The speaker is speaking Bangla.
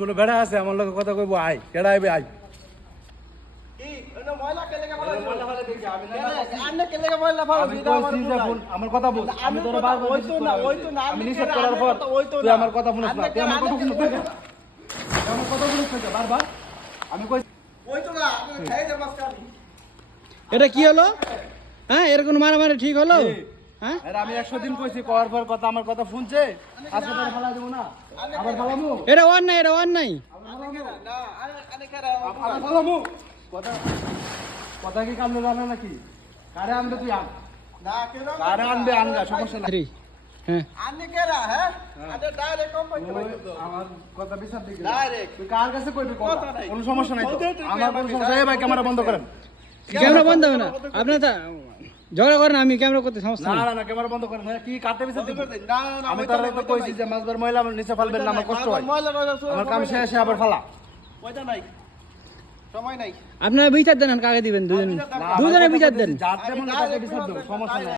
কোন বেড়া আছে আমার লগে কথা কইবো আই কেডা আইবে আই কি ওনা ময়লা কেলে কে বলা ময়লা ফেলে দিছি আমি না আন্নে কেলে কে ময়লা ফেলে দিছি আমার কথা বল আমি তোর বারবার ওই তো না আমি নিষেধ করার পর তুই আমার কথা শুনিস না তুই আমার কথা শুনিস না আমার কথা শুনিস না বারবার আমি কই ওই তো না আপনি খাই দে মাস্টারি এটা কি হলো? হ্যাঁ, এরকম মারামারি ঠিক হলো? হ্যাঁ, আরে আমি 100 দিন কইছি করার পর কথা আমার কথা শুনছে আজকে তোর ফেলা দেব না আবার ফেলামু এটা অন্যায়, এটা অন্যায়। না আনে কেরা আবার ফেলামু কথা কথা কি কামনে জানা নাকি কারে আনবে তুই আন না কেরা কারে আনবে আনগা সমস্যা নাই 3 হ্যাঁ, আনে কেরা হ্যাঁ আনে ডাইরেক্ট কোম্পানি আমার কথা বিচার দিকে ডাইরেক্ট তুই কার কাছে কইবি কথা কথা নাই। কোনো সমস্যা নাই তো আমার কোনো সমস্যা নাই ভাই ক্যামেরা বন্ধ করেন ক্যামেরা বন্ধ হবে না। আপনি তো ঝগড়া করেন, আমি ক্যামেরা করতে সমস্যা না নেই। না না ক্যামেরা বন্ধ করেন কি কাটতে বিচার দিবি না না আমি তার তো কইছি যে মাছবার ময়লা আমার নিচে ফেলবেন না আমার কষ্ট হয় ময়লা আমার কাম শেষে আবার ফেলা পয়সা নাই সময় নাই আপনারা বিচার দেন, কাকে দিবেন? দুজনে বিচার দেন। যার যেমন কাছে বিচার দেব সমস্যা নাই